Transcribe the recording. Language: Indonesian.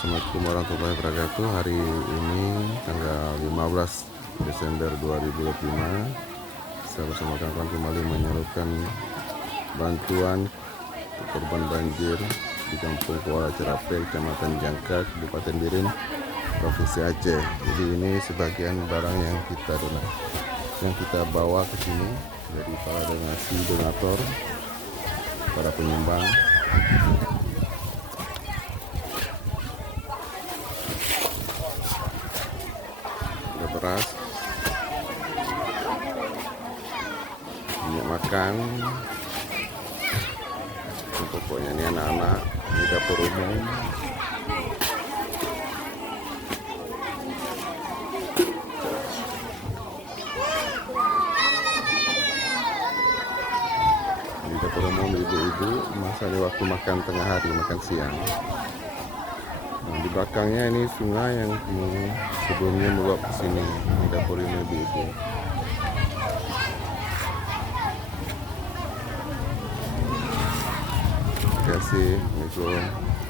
Assalamualaikum warahmatullahi wabarakatuh. Hari ini tanggal 15 Desember 2025, saya bersama kawan-kawan kembali menyalurkan bantuan korban banjir di Kampung Kuala Cerapel, Kecamatan Jangka, Kabupaten Biren, Provinsi Aceh. Jadi ini sebagian barang yang kita bawa ke sini dari para donatur, para penyumbang. Ada beras, minyak makan, pokoknya ini anak-anak di dapur umum. Di dapur umum ibu-ibu masa di waktu makan tengah hari, makan siang. Nah, di belakangnya ini sungai yang sebelumnya meluap ke sini. Di dapur ini ibu-ibu. Terima kasih. Assalamualaikum.